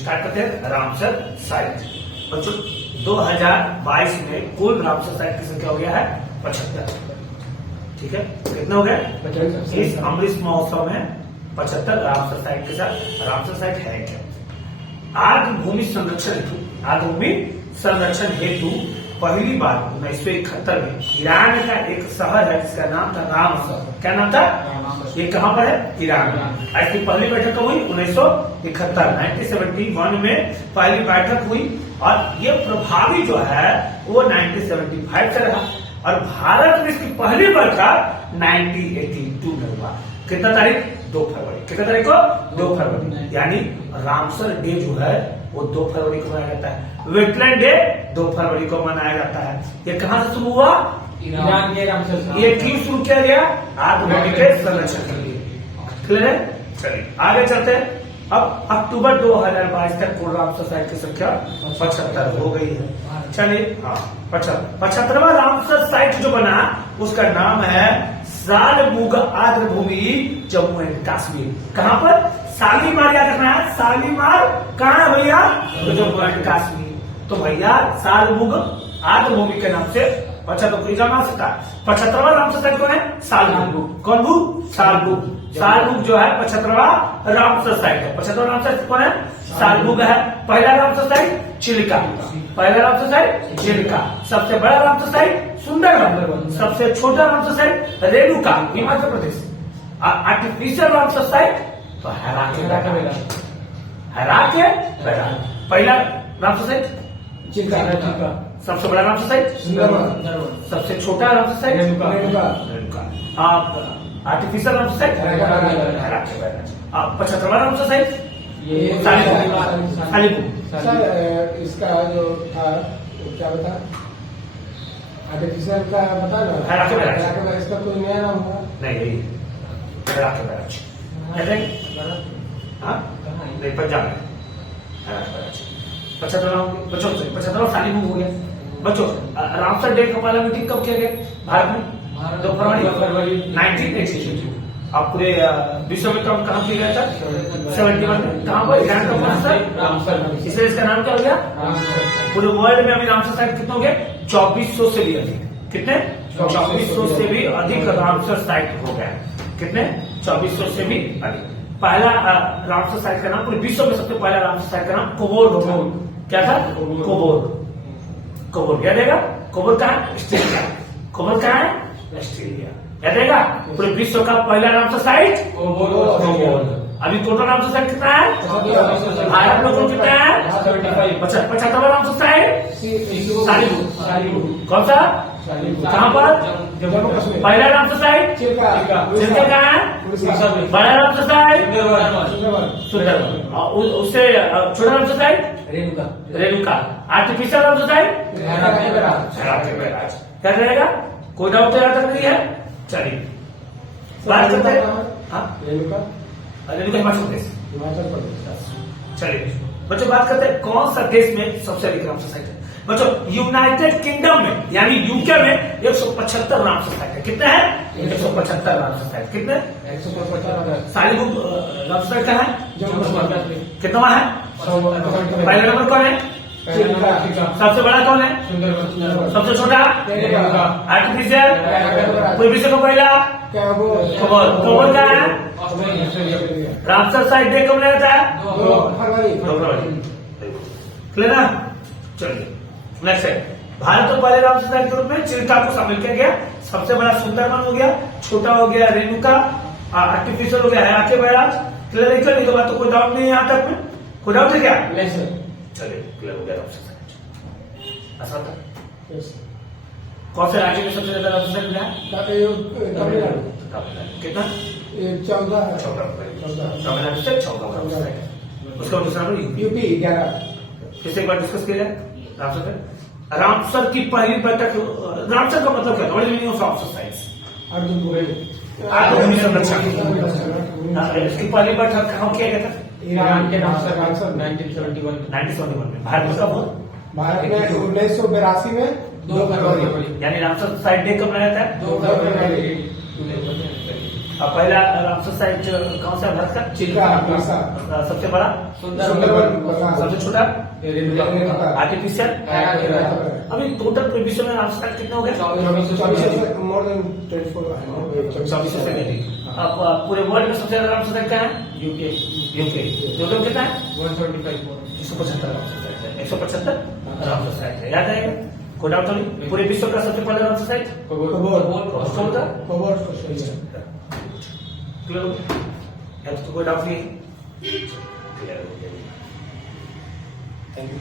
Start करते हैं Ramsar site. बच्चों 2022 में कुल रामसर साइट की संख्या हो गया है 75। ठीक है, कितना हो गया इस अमृत महोत्सव में 75 रामसर साइट के साथ। रामसर साइट है क्या? आर्द्र भूमि संरक्षण हेतु पहली बार 1971 में ईरान का एक शहर है जिसका नाम था रामसर। क्या नाम था? ये कहां पर है? ईरान। इसकी पहली बैठक कब हुई? 1971 में पहली बैठक हुई और ये प्रभावी जो है वो 1975 से रहा और भारत में इसकी पहली बैठक 1982 में हुआ। कितना तारीख? 2 फरवरी। कितना तारीख को? 2 फरवरी। यानी रामसर डे जो है वो 2 फरवरी को मनाया जाता है। वेटलैंड डे 2 फरवरी को मनाया जाता है। ये कहां से शुरू हुआ? ईरान के रामसर। ये क्यों शुरू किया गया? आर्द्र भूमि के संरक्षण के लिए। क्लियर है? चलिए आगे चलते हैं। अब अक्टूबर 2022 तक कुल रामसर साइट की संख्या 75 हो गई है। चलिए हाँ 75वां रामसर साइट जो बना उसका नाम है सालमुग आर्द्र भूमि जम्मू एंड कश्मीर। कहां पर? शालीमार। याद रखना है शालीमार कहां है भैया? जम्मू एंड कश्मीर। तो भैया सालमुग आर्द्र भूमि के नाम से 75 को एग्जाम आ सकता है। 75वां रामसर साइट कौन है? सालमुग। कौन भू? सालमुग। सालमुग जो है 75वां रामसर साइट है। 75वां रामसर साइट कौन है? सालमुग है। पहला रामसर साइट चिल्का। पहला रामसर साइट चिल्का। सबसे बड़ा रामसर साइट सुंदरबन। सबसे छोटा Ramsar site Renuka Himachal Pradesh. Artificial Ramsar site तो हैराके बैराज। पहला रामसर साइट चिल्का। सबसे बड़ा रामसर साइट सुंदरबन। सबसे छोटा Ramsar site Renuka. Artificial Ramsar site Harike barrage. 75वां रामसर साइट ये शालीमार। सर इसका जो था क्या बता आर्टिफिशियल का बता ना हैराके बैराज। इसका कोई नया नाम होगा? नहीं हैराके बैराज। नहीं पंजाब में हैराके बैराज। 75वां शालीमार हो गया। बच्चों रामसर डे का पहला मीटिंग कब किया गया भारत में? 2 फरवरी 1982। अब पूरे विश्व में कहाँ किया गया था? 71 में। कहाँ पर? ईरान का कौन सा? रामसर। इसलिए इसका नाम क्या हो गया? पूरे वर्ल्ड में अभी रामसर साइट कितने हो गए? 2400 से भी अधिक। कितने? 2400 से भी अधिक रामसर साइट हो गए। कितने? 2400 से भी अधिक। पहला रामसर साइट का नाम पूरे विश्व में सबसे पहला रामसर साइट का नाम कोबोर। क्या था? कोबोर याद रहेगा? कोबोर कहाँ है? ऑस्ट्रेलिया। कोबोर कहाँ है? ऑस्ट्रेलिया। याद रहेगा? पूरे विश्व का पहला रामसर साइट कोबोर। अभी टोटल रामसर साइट कितना है? भारत में कुल कितना है? 75वां रामसर साइट शालीमार। कौन सा? कहाँ पर? जम्मू कश्मीर। पहला रामसर साइट चिल्का। कहाँ है? बड़ा रामसर साइट सुंदरबन। उससे छोटा Ramsar site Renuka. Artificial Ramsar site Harike barrage. क्या रहेगा? कोई डाउट यहाँ तक नहीं है? चलिए बात करते हैं। रेणुका रेणुका हिमाचल प्रदेश। हिमाचल प्रदेश। चलिए बच्चों बात करते हैं कौन सा देश में सबसे अधिक रामसर साइट है? बच्चों यूनाइटेड किंगडम में यानी यूके में 175 रामसर साइट है। कितने हैं? 175 रामसर साइट। कितने? 175। शालीमार रामसर साइट कहाँ है? जम्मू कश्मीर। कितना है? पहला नंबर कौन है? सबसे बड़ा कौन है? सुंदरबन। सबसे छोटा? आर्टिफिशियल पूरे विश्व का पहला कोबोर क्या है? रामसर साइट डे कब मनाया जाता है? 2 फरवरी। 2 फरवरी। क्लियर ना? चलिए नेक्स्ट है भारत और पहले रामसर साइट के रूप में चिल्का को शामिल किया गया। सबसे बड़ा सुंदरबन हो गया, छोटा हो गया रेणुका, आर्टिफिशियल हो गया हैराके बैराज। क्लियर है? नहीं तो बात तो कोई डाउट नहीं है यहाँ तक में? कोई डाउट है क्या? चलिए क्लियर हो गया रामसर साइट। ऐसा था कौन से राज्य में सबसे ज्यादा रामसर साइट मिला है? तमिलनाडु। कितना? 14 है। 14। तमिलनाडु से 14 रामसर साइट है। उसका दूसरा यूपी। यूपी 11। फिर से एक बार डिस्कस किया जाए रामसर पे। रामसर की पहली बैठक रामसर का मतलब क्या है? मीनिंग ऑफ रामसर साइट्स आर्द्र भूमि संरक्षण। इसकी पहली बैठक कहाँ किया गया था? ईरान के रामसर 1971 में। भारत में कब हुआ? भारत में 1982 में 2 फरवरी। यानी रामसर साइट डे कब मनाया जाता है? 2 फरवरी। अब पहला रामसर साइट कौन सा भारत का? चिल्का पिसा सबसे बड़ा? सुंदरवन सबसे छोटा? रेणुका आर्टिफिशियल? अभी टोटल विश्व में रामसर साइट कितने हो गए? 24 मोर देन 24 24 से अब पूरे वर्ल्ड में सबसे ज्यादा रामसर साइट क्या है? UK UK. टोटल कितना है? 175 175 रामसर साइट है। 175 रामसर साइट है, याद आएगा? कोई डाउट नहीं? पूरे विश्व का सबसे पहला रामसर साइट ऑस्ट्रेलिया का? कवर ऑस्ट्रेलिया क्लियर हो गया? तो कोई डाउट नहीं है? क्लियर हो गया। Thank you.